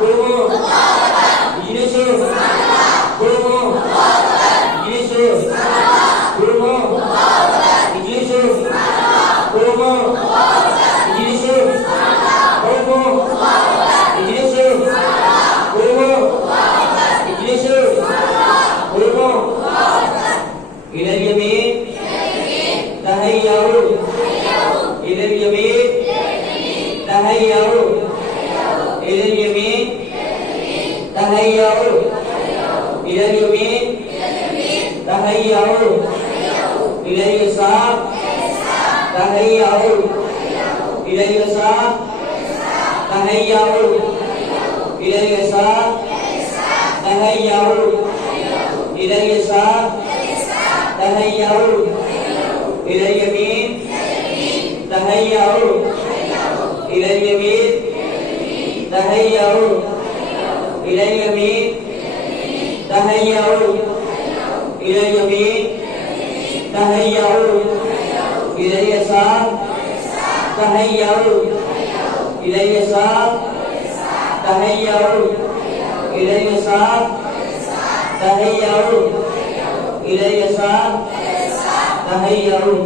قوموا اجلسوا قوموا اجلسوا قوموا اجلسوا قوموا اجلسوا قوموا اجلسوا قوموا اجلسوا قوموا إلى اليمين تهيئوا إلى اليمين تهيئوا إلى اليمين تهيئوا إلى اليمين تهيئوا إلى اليسار تهيئوا إلى اليسار تهيئوا إلى اليسار تهيئوا إلى اليسار تهيئوا إلى اليمين تهيئوا إلى اليمين تهيئوا إلى اليمين تهيئوا إلى اليمين تهيئوا إلى اليسار تهيئوا إلى اليسار تهيئوا إلى اليسار تهيئوا إلى اليسار تهيئوا